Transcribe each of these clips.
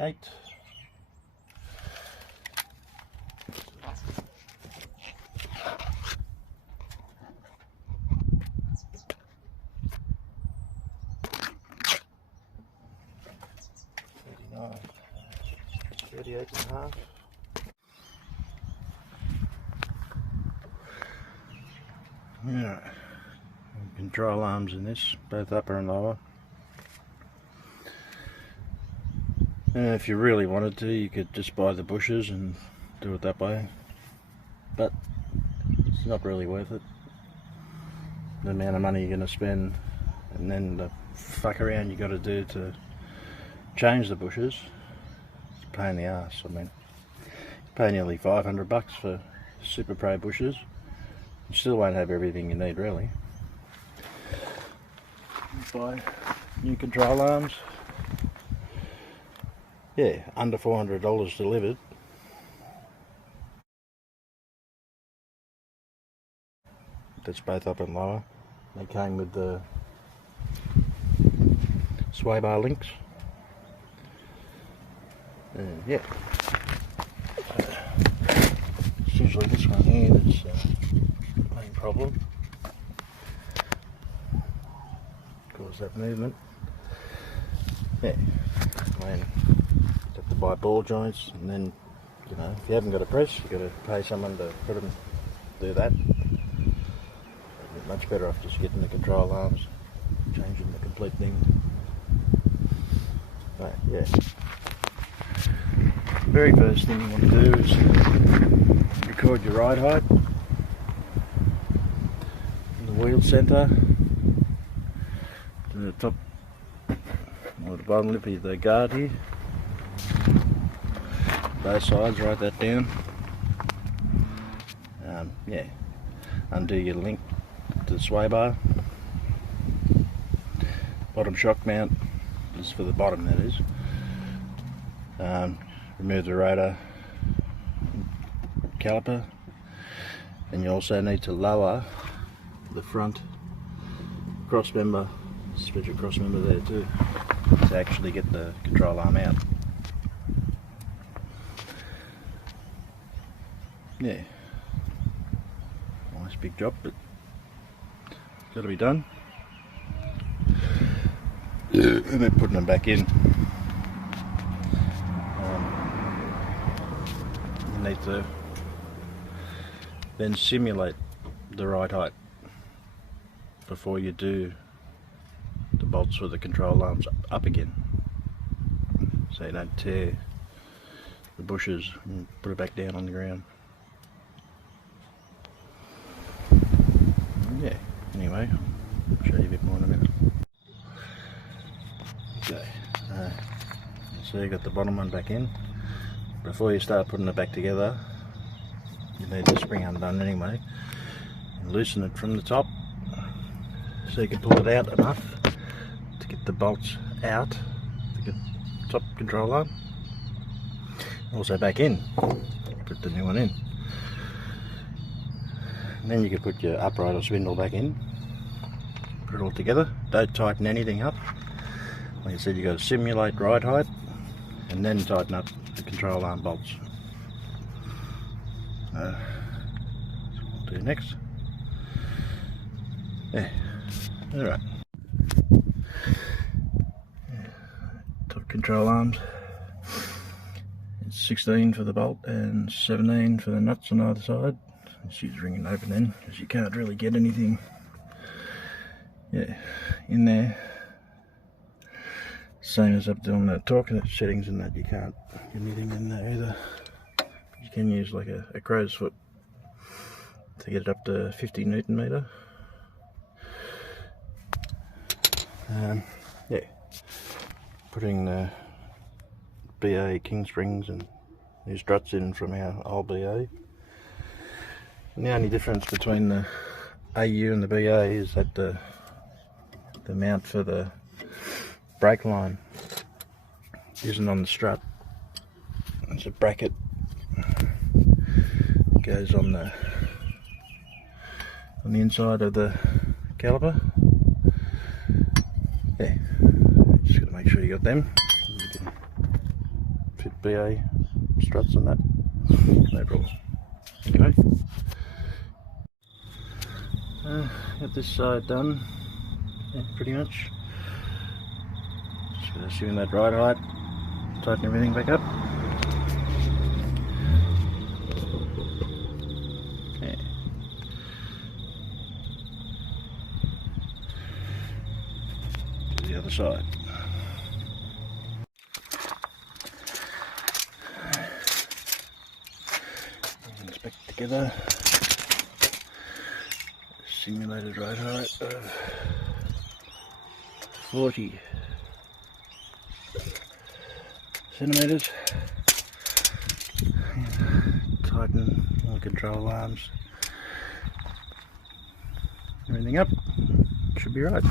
38. $39, 38.5. Yeah, control arms in this, both upper and lower. And if you really wanted to, you could just buy the bushes and do it that way, but it's not really worth it. The amount of money you're going to spend, and then the fuck around you got to do to change the bushes, it's a pain in the ass. I mean, you pay nearly $500 for Super Pro bushes, you still won't have everything you need really. Buy new control arms, yeah, under $400 delivered. That's both up and lower. They came with the sway bar links. Yeah, it's usually this one here that's the main problem. Cause that movement. Yeah, I mean, you have to buy ball joints, and then, you know, if you haven't got a press, you've got to pay someone to put them, do that. You're much better off just getting the control arms, changing the complete thing. Right, yeah. The very first thing you want to do is record your ride height in the wheel centre to the top or the bottom lip of the guard here. Both sides, write that down. Yeah, undo your link to the sway bar. Bottom shock mount is for the bottom, that is. Remove the rotor caliper, and you also need to lower the front cross member, special cross member there too, to actually get the control arm out. Yeah, nice big job, but it's got to be done. And then putting them back in. You need to then simulate the ride height before you do the bolts for the control arms up again, so you don't tear the bushes and put it back down on the ground. Yeah, anyway, I'll show you a bit more in a minute. Okay, so you got the bottom one back in. Before you start putting it back together, you need the spring undone anyway, and loosen it from the top so you can pull it out enough to get the bolts out to get the top control arm. Also back in, put the new one in. And then you can put your upright or spindle back in, put it all together. Don't tighten anything up. Like I said, you've got to simulate ride height and then tighten up the control arm bolts. That's what we'll do next. Yeah, alright. Top control arms. It's 16 for the bolt and 17 for the nuts on either side. Just use ring and open then, because you can't really get anything, yeah, in there. Same as up on the torque settings, and that you can't get anything in there either. You can use like a crow's foot to get it up to 50 Newton meter. Yeah, putting the BA king springs and these struts in from our old BA. And the only difference between the AU and the BA is that the mount for the brake line isn't on the strut. It's a bracket, it goes on the inside of the caliper. Yeah, just got to make sure you got them. You can fit BA struts and that. No problem. Okay. Got this side done, yeah, pretty much. Just gonna assume that ride height, tighten everything back up. Okay. To the other side. Everything's back together. Simulated ride height of 40 centimeters. Tighten all the control arms. Everything up. Should be right.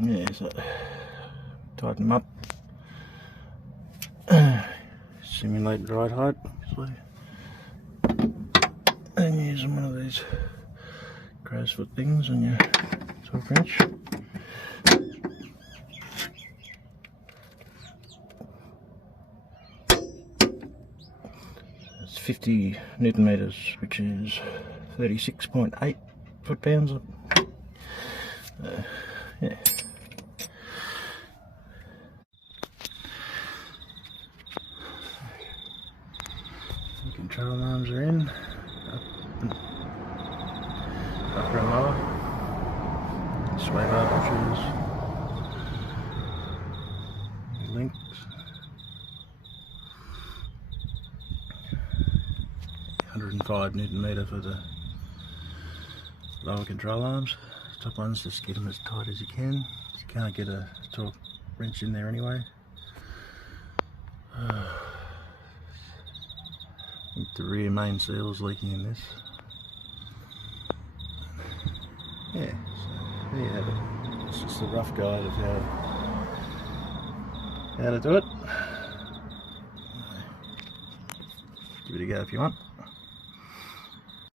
Yeah, so tighten them up. Simulate ride height, obviously. And using one of these crow's foot things on your 12-inch. It's 50 Newton meters, which is 36.8 foot-pounds. Yeah. The control arms are in, upper and lower, sway bar pushers, links, 105 Newton meter for the lower control arms. Top ones, just get them as tight as you can. You can't get a torque wrench in there anyway. I think the rear main seal is leaking in this. Yeah, so there you have it. It's just a rough guide of how to do it. Give it a go if you want.